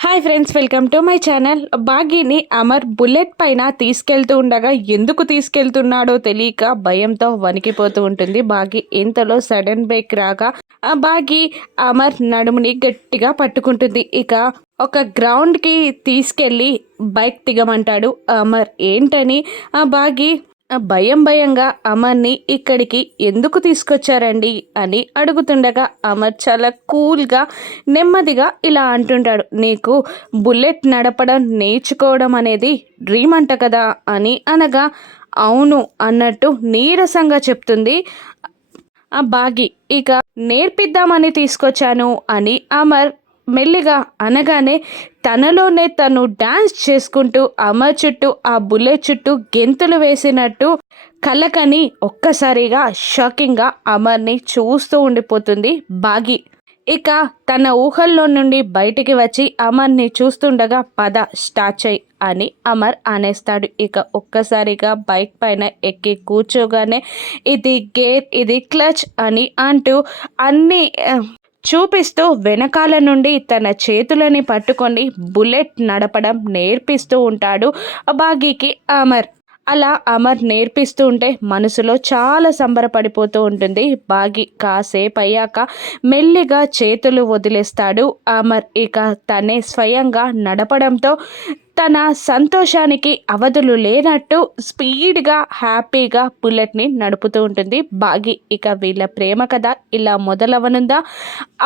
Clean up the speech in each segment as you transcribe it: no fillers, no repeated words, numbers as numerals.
Hi friends, welcome to my channel. బాగీని Amar bullet పైన తీసుకెళ్తూ ఉండగా ఎందుకు తీసుకెళ్తున్నాడో తెలియక భయంతో వణికిపోతూ ఉంటుంది బాగీ. ఇంతలో సడన్ బ్రేక్ రాగా ఆ బాగీ అమర్ నడుముని గట్టిగా పట్టుకుంటుంది. ఇక ఒక గ్రౌండ్కి తీసుకెళ్ళి బైక్ దిగమంటాడు అమర్. ఏంటని ఆ బాగీ భయంగా అమర్ని ఇక్కడికి ఎందుకు తీసుకొచ్చారండి అని అడుగుతుండగా అమర్ చాలా కూల్గా నెమ్మదిగా ఇలా అంటుంటాడు, నీకు బుల్లెట్ నడపడం నేర్చుకోవడం అనేది డ్రీమ్ అంట కదా అని అనగా, అవును అన్నట్టు నీరసంగా చెప్తుంది ఆ బాగి. ఇక నేర్పిద్దామని తీసుకొచ్చాను అని అమర్ మెల్లిగా అనగానే తనలోనే తను డాన్స్ చేసుకుంటూ అమర్ చుట్టూ ఆ బుల్లెట్ చుట్టూ గెంతులు వేసినట్టు కళ్ళకని ఒక్కసారిగా షాకింగ్గా అమర్ని చూస్తూ ఉండిపోతుంది బాగి. ఇక తన ఊహల్లో నుండి బయటికి వచ్చి అమర్ని చూస్తుండగా పద స్టార్ట్ చేయి అని అమర్ అనేస్తాడు. ఇక ఒక్కసారిగా బైక్ పైన ఎక్కి కూర్చోగానే ఇది గేర్, ఇది క్లచ్ అని అంటూ అన్నీ చూపిస్తూ వెనకాల నుండి తన చేతులని పట్టుకొని బుల్లెట్ నడపడం నేర్పిస్తూ ఉంటాడు బాగీకి అమర్. అలా అమర్ నేర్పిస్తూ ఉంటే మనసులో చాలా సంబరపడిపోతూ ఉంటుంది బాగి. కాసేపు అయ్యాక మెల్లిగా చేతులు వదిలేస్తాడు అమర్. ఇక తనే స్వయంగా నడపడంతో తన సంతోషానికి అవధులు లేనట్టు స్పీడ్గా హ్యాపీగా బుల్లెట్ని నడుపుతూ ఉంటుంది బాగి. ఇక వీళ్ళ ప్రేమ కథ ఇలా మొదలవనుందా?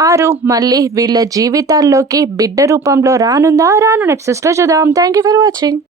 ఆరు మళ్ళీ వీళ్ళ జీవితాల్లోకి బిడ్డ రూపంలో రానుందా? రాను ఎపిసోడ్స్లో చూద్దాం. Thank you for watching.